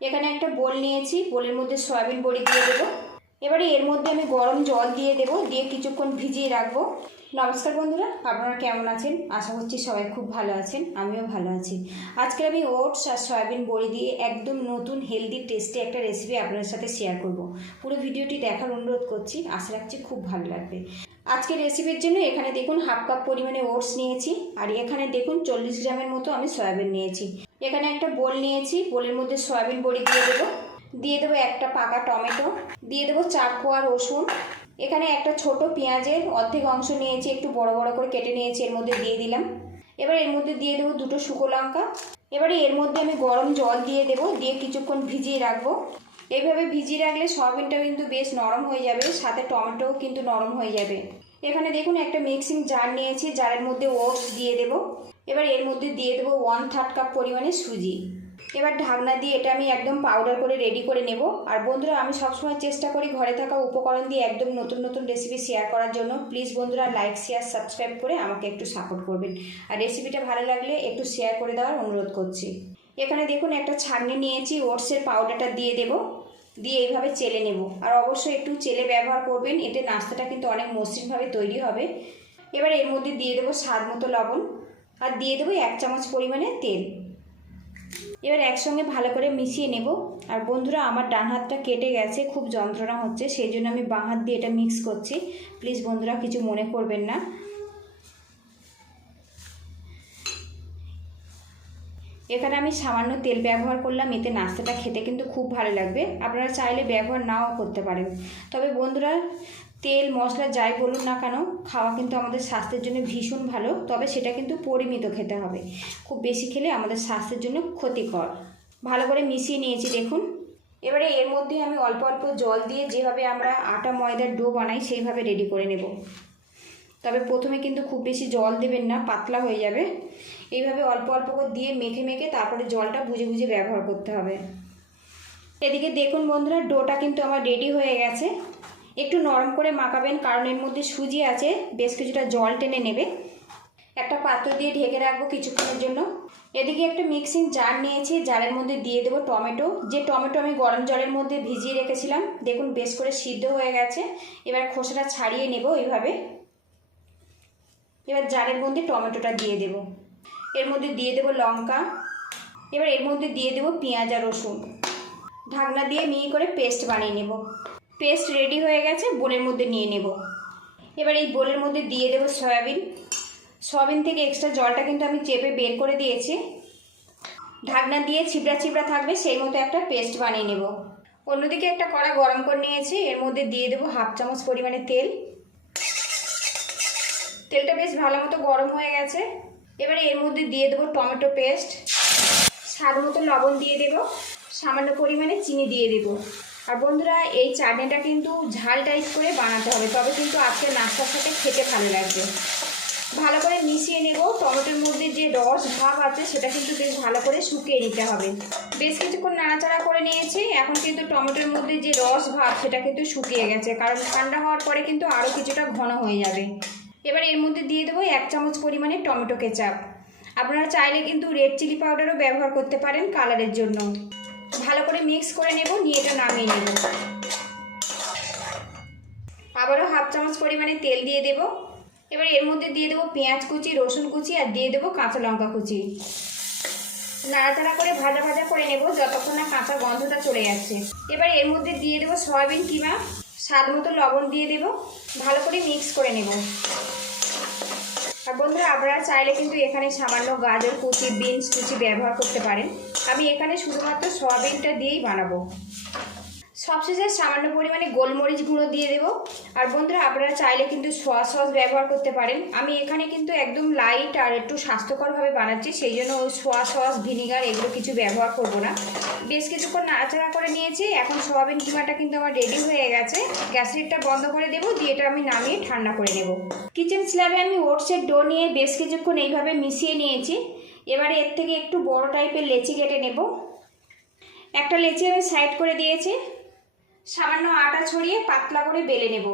এখানে একটা বোল নিয়েছি, বোলের মধ্যে সয়াবিন বড়ি দিয়ে দেবো। এবারে এর মধ্যে আমি গরম জল দিয়ে দেবো, দিয়ে কিছুক্ষণ ভিজিয়ে রাখব। নমস্কার বন্ধুরা, আপনারা কেমন আছেন? আশা করছি সবাই খুব ভালো আছেন, আমিও ভালো আছি। আজকে আমি ওটস আর সয়াবিন বড়ি দিয়ে একদম নতুন হেলদি টেস্টি একটা রেসিপি আপনাদের সাথে শেয়ার করব। পুরো ভিডিওটি দেখার অনুরোধ করছি, আশা রাখছি খুব ভালো লাগবে। আজকের রেসিপির জন্য এখানে দেখুন, হাফ কাপ পরিমাণে ওটস নিয়েছি, আর এখানে দেখুন, চল্লিশ গ্রামের মতো আমি সয়াবিন নিয়েছি। এখানে একটা বোল নিয়েছি, বোলের মধ্যে সয়াবিন বড়ি দিয়ে দেবো। দিয়ে দেবো একটা পাকা টমেটো, দিয়ে দেবো চার কোয়া রসুন। এখানে একটা ছোট পেঁয়াজের অর্ধেক অংশ নিয়েছি, একটু বড় বড় করে কেটে নিয়েছি, এর মধ্যে দিয়ে দিলাম। এবার এর মধ্যে দিয়ে দেবো দুটো শুকো লঙ্কা। এবারে এর মধ্যে আমি গরম জল দিয়ে দেবো, দিয়ে কিছুক্ষণ ভিজিয়ে রাখব। এইভাবে ভিজিয়ে রাখলে সয়াবিনটা কিন্তু বেশ নরম হয়ে যাবে, সাথে টমেটোও কিন্তু নরম হয়ে যাবে। এখানে দেখুন একটা মিক্সিং জার নিয়েছি, জারের মধ্যে ওটস দিয়ে দেবো। এবার এর মধ্যে দিয়ে দেবো ওয়ান থার্ড কাপ পরিমাণে সুজি। এবার ঢাকনা দিয়ে এটা আমি একদম পাউডার করে রেডি করে নেব। আর বন্ধুরা, আমি সবসময় চেষ্টা করি ঘরে থাকা উপকরণ দিয়ে একদম নতুন নতুন রেসিপি শেয়ার করার জন্য। প্লিজ বন্ধুরা লাইক শেয়ার সাবস্ক্রাইব করে আমাকে একটু সাপোর্ট করবেন। আর রেসিপিটা ভালো লাগলে একটু শেয়ার করে দেওয়ার অনুরোধ করছি। এখানে দেখুন, একটা ছাঁকনি নিয়েছি ওটসের পাউডারটা দিয়ে দেব। দিয়ে এইভাবে চেলে নেব। আর অবশ্যই একটু চেলে ব্যবহার করবেন, এতে নাস্তাটা কিন্তু অনেক মসৃণভাবে তৈরি হবে। এবার এর মধ্যে দিয়ে দেবো স্বাদ মতো লবণ। আর দিয়ে দেবো এক চামচ পরিমাণে তেল। এবার একসঙ্গে ভালো করে মিশিয়ে নেব। আর বন্ধুরা, আমার ডান হাতটা কেটে গেছে, খুব যন্ত্রণা হচ্ছে সেই জন্য আমি বাঁ হাত দিয়ে এটা মিক্স করছি। প্লিজ বন্ধুরা, কিছু মনে করবেন না। এখানে আমি সামান্য তেল ব্যবহার করলাম, এতে নাস্তাটা খেতে কিন্তু খুব ভালো লাগবে। আপনারা চাইলে ব্যবহার নাও করতে পারেন। তবে বন্ধুরা তেল, মশলা যাই বলুন না কেন, খাওয়া কিন্তু আমাদের স্বাস্থ্যের জন্য ভীষণ ভালো, তবে সেটা কিন্তু পরিমিত খেতে হবে। খুব বেশি খেলে আমাদের স্বাস্থ্যের জন্য ক্ষতিকর। ভালো করে মিশিয়ে নিয়েছি, দেখুন। এবারে এর মধ্যে আমি অল্প অল্প জল দিয়ে যেভাবে আমরা আটা, ময়দার ডো বানাই, সেইভাবে রেডি করে নেব। তবে প্রথমে কিন্তু খুব বেশি জল দেবেন না, পাতলা হয়ে যাবে। এইভাবে অল্প অল্প করে দিয়ে মেখে মেখে তারপরে জলটা বুঝে বুঝে ব্যবহার করতে হবে। এদিকে দেখুন বন্ধুরা, ডোটা কিন্তু আমার রেডি হয়ে গেছে। একটু নরম করে মাখাবেন, কারণ এর মধ্যে সুজি আছে, বেশ কিছুটা জল টেনে নেবে। একটা পাত্র দিয়ে ঢেকে রাখব কিছুক্ষণের জন্য। এদিকে একটা মিক্সিং জার নিয়েছি, জারের মধ্যে দিয়ে দেবো টমেটো। যে টমেটো আমি গরম জলের মধ্যে ভিজিয়ে রেখেছিলাম, দেখুন বেশ করে সিদ্ধ হয়ে গেছে। এবার খোসাটা ছাড়িয়ে নেব এইভাবে। এবার জারের মধ্যে টমেটোটা দিয়ে দেব। এর মধ্যে দিয়ে দেবো লঙ্কা। এবার এর মধ্যে দিয়ে দেবো পেঁয়াজ আর রসুন। ঢাকনা দিয়ে মিহি করে পেস্ট বানিয়ে নেব। পেস্ট রেডি হয়ে গেছে, বোলের মধ্যে নিয়ে নেব। এবার এই বোলের মধ্যে দিয়ে দেবো সয়াবিন। সয়াবিন থেকে এক্সট্রা জলটা কিন্তু আমি চেপে বের করে দিয়েছি। ঢাকনা দিয়ে ছিপড়া ছিপড়া থাকবে, সেই মতো একটা পেস্ট বানিয়ে নেব। অন্যদিকে একটা কড়া গরম করে নিয়েছি, এর মধ্যে দিয়ে দেবো হাফ চামচ পরিমাণে তেল। তেলটা বেশ ভালো মতো গরম হয়ে গেছে। এবারে এর মধ্যে দিয়ে দেবো টমেটো পেস্ট। স্বাদ মতো লবণ দিয়ে দেবো। সামান্য পরিমাণে চিনি দিয়ে দেবো। আর বন্ধুরা, এই চাটনিটা কিন্তু ঝাল টাইপ করে বানাতে হবে, তবে কিন্তু আজকে নাস্তার সাথে খেতে ভালো লাগবে। ভালো করে মিশিয়ে নেব, টমেটোর মধ্যে যে রস ভাব আছে সেটা কিন্তু বেশ ভালো করে শুকিয়ে নিতে হবে। বেশ কিছুক্ষণ নাড়াচাড়া করে নিয়েছি, এখন কিন্তু টমেটোর মধ্যে যে রস ভাব সেটা কিন্তু শুকিয়ে গেছে, কারণ ঠান্ডা হওয়ার পরে কিন্তু আরও কিছুটা ঘন হয়ে যাবে। এবার এর মধ্যে দিয়ে দেবো এক চামচ পরিমাণে টমেটো কেচাপ। আপনারা চাইলে কিন্তু রেড চিলি পাউডারও ব্যবহার করতে পারেন কালারের জন্য। ভালো করে মিক্স করে নেব, নিয়ে এটা নামিয়ে নেব। আবারও হাফ চামচ পরিমাণে তেল দিয়ে দেব। এবার এর মধ্যে দিয়ে দেবো পেঁয়াজ কুচি, রসুন কুচি, আর দিয়ে দেবো কাঁচা লঙ্কা কুচি। নাড়াচাড়া করে ভাজা ভাজা করে নেব, যতক্ষণ না কাঁচা গন্ধটা চলে যাচ্ছে। এবার এর মধ্যে দিয়ে দেবো সয়াবিন কিমা, স্বাদ মতো লবণ দিয়ে দেব। ভালো করে মিক্স করে নেব। বন্ধুরা আপনারা চাইলে কিন্তু এখানে সামান্য গাজর, কুচি, বিনস, কুচি ব্যবহার করতে পারেন। আমি এখানে শুধুমাত্র সয়াবিনটা দিয়েই বানাবো। সবশেষে সামান্য পরিমাণে গোলমরিচ গুঁড়ো দিয়ে দেবো। আর বন্ধুরা, আপনারা চাইলে কিন্তু সোয়া সস ব্যবহার করতে পারেন। আমি এখানে কিন্তু একদম লাইট আর একটু স্বাস্থ্যকরভাবে বানাচ্ছি, সেই জন্য ওই সোয়া সস ভিনিগার এগুলো কিছু ব্যবহার করব না। বেশ কিছুক্ষণ নাড়াচাড়া করে নিয়েছি। এখন সোয়াবিন কিমাটা কিন্তু আমার রেডি হয়ে গেছে। গ্যাস রেটটা বন্ধ করে দেবো, দিয়ে এটা আমি নামিয়ে ঠান্ডা করে নেব। কিচেন স্ল্যাবে আমি ওটসের ডো নিয়ে বেশ কিছুক্ষণ এইভাবে মিশিয়ে নিয়েছি। এবারে এর থেকে একটু বড় টাইপের লেচি কেটে নেব। একটা লেচি আমি সাইড করে দিয়েছি। সামান্য আটা ছড়িয়ে পাতলা করে বেলে নেব।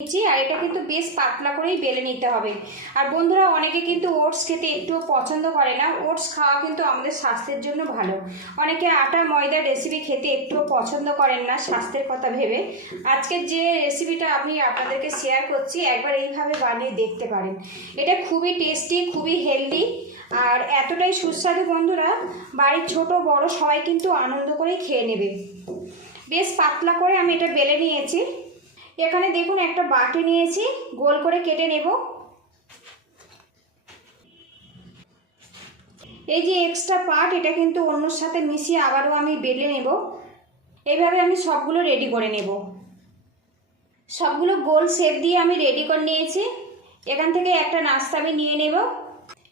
নিচ্ছি আর এটা কিন্তু বেশ পাতলা করেই বেলে নিতে হবে। আর বন্ধুরা, অনেকে কিন্তু ওটস খেতে একটুও পছন্দ করে না। ওটস খাওয়া কিন্তু আমাদের স্বাস্থ্যের জন্য ভালো। অনেকে আটা, ময়দার রেসিপি খেতে একটুও পছন্দ করেন না, স্বাস্থ্যের কথা ভেবে। আজকের যে রেসিপিটা আমি আপনাদেরকে শেয়ার করছি, একবার এইভাবে বানিয়ে দেখতে পারেন। এটা খুবই টেস্টি খুবই হেলদি আর এতটাই সুস্বাদু বন্ধুরা, বাড়ির ছোট বড় সবাই কিন্তু আনন্দ করেই খেয়ে নেবে। বেশ পাতলা করে আমি এটা বেলে নিয়েছি। এখানে দেখুন একটা বাটি নিয়েছি, গোল করে কেটে নেব। এই যে এক্সট্রা পার্ট এটা কিন্তু অন্যর সাথে মিশিয়ে আবারও আমি বেলে নেব। এইভাবে আমি সবগুলো রেডি করে নেব। সবগুলো গোল শেপ দিয়ে আমি রেডি করে নিয়েছি। এখান থেকে একটা নাস্তা আমি নিয়ে নেব।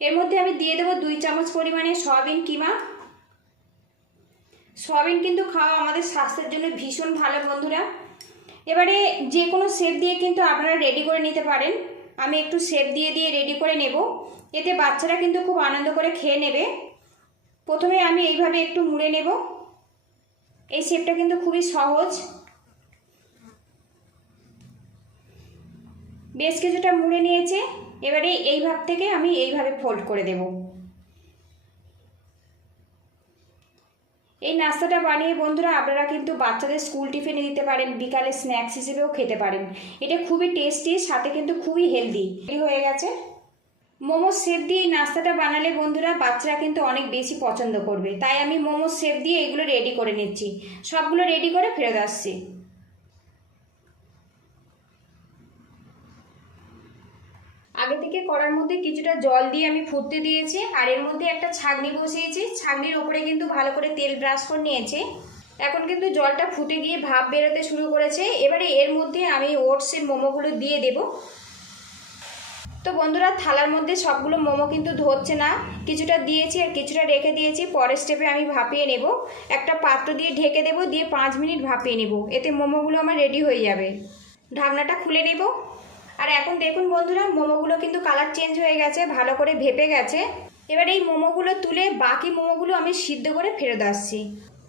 এর মধ্যে আমি দিয়ে দেবো দুই চামচ পরিমাণে সয়াবিন কিমা। সয়াবিন কিন্তু খাওয়া আমাদের স্বাস্থ্যের জন্য ভীষণ ভালো বন্ধুরা। এবারে যে কোনো শেপ দিয়ে কিন্তু আপনারা রেডি করে নিতে পারেন। আমি একটু শেপ দিয়ে দিয়ে রেডি করে নেব। এতে বাচ্চারা কিন্তু খুব আনন্দ করে খেয়ে নেবে। প্রথমে আমি এইভাবে একটু মুড়ে নেব। এই শেপটা কিন্তু খুবই সহজ। বেশ কিছুটা মুড়ে নিয়েছে। এবারে এই ভাব থেকে আমি এইভাবে ফোল্ড করে দেব। এই নাস্তাটা বানিয়ে বন্ধুরা আপনারা কিন্তু বাচ্চাদের স্কুল টিফিনে দিতে পারেন, বিকালে স্ন্যাক্স হিসেবেও খেতে পারেন। এটা খুবই টেস্টি সাথে কিন্তু খুবই হেলদি হয়ে গেছে? মোমো সেপ দিয়ে এই নাস্তাটা বানালে বন্ধুরা বাচ্চারা কিন্তু অনেক বেশি পছন্দ করবে। তাই আমি মোমো সেপ দিয়ে এগুলো রেডি করে নিচ্ছি। সবগুলো রেডি করে ফেরত আসছি। আগে থেকে করার মধ্যে কিছুটা জল দিয়ে আমি ফুটতে দিয়েছি, আর এর মধ্যে একটা ছাগনি বসিয়েছি। ছাগনির ওপরে কিন্তু ভালো করে তেল ব্রাশ করে নিয়েছি। এখন কিন্তু জলটা ফুটে গিয়ে ভাপ বেরোতে শুরু করেছে। এবারে এর মধ্যে আমি ওটসের মোমোগুলো দিয়ে দেব। তো বন্ধুরা, থালার মধ্যে সবগুলো মোমো কিন্তু ধরছে না। কিছুটা দিয়েছি আর কিছুটা রেখে দিয়েছি। পরের স্টেপে আমি ভাপিয়ে নেব। একটা পাত্র দিয়ে ঢেকে দেব, দিয়ে পাঁচ মিনিট ভাপিয়ে নেব। এতে মোমোগুলো আমার রেডি হয়ে যাবে। ঢাকনাটা খুলে নেব। আর এখন দেখুন বন্ধুরা, মোমোগুলো কিন্তু কালার চেঞ্জ হয়ে গেছে, ভালো করে ভেপে গেছে। এবার এই মোমোগুলো তুলে বাকি মোমোগুলো আমি সিদ্ধ করে ফেরত আসছি।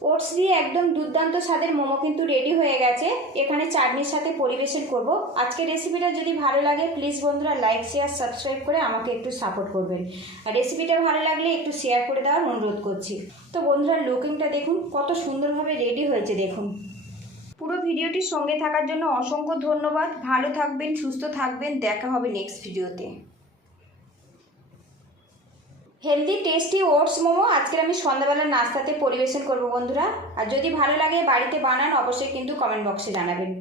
ওটস দিয়ে একদম দুর্দান্ত স্বাদের মোমো কিন্তু রেডি হয়ে গেছে। এখানে চাটনির সাথে পরিবেশন করব। আজকে রেসিপিটা যদি ভালো লাগে প্লিজ বন্ধুরা লাইক শেয়ার সাবস্ক্রাইব করে আমাকে একটু সাপোর্ট করবেন। আর রেসিপিটা ভালো লাগলে একটু শেয়ার করে দেওয়ার অনুরোধ করছি। তো বন্ধুরা লুকিংটা দেখুন, কত সুন্দরভাবে রেডি হয়েছে, দেখুন। পুরো ভিডিওটির সঙ্গে থাকার জন্য অসংখ্য ধন্যবাদ। ভালো থাকবেন, সুস্থ থাকবেন। দেখা হবে নেক্সট ভিডিওতে হেলদি টেস্টি ওটস মোমো আজকে আমি সন্ধ্যাবেলার নাস্তাতে পরিবেশন করব বন্ধুরা। আর যদি ভালো লাগে বাড়িতে বানান, অবশ্যই কিন্তু কমেন্ট বক্সে জানাবেন।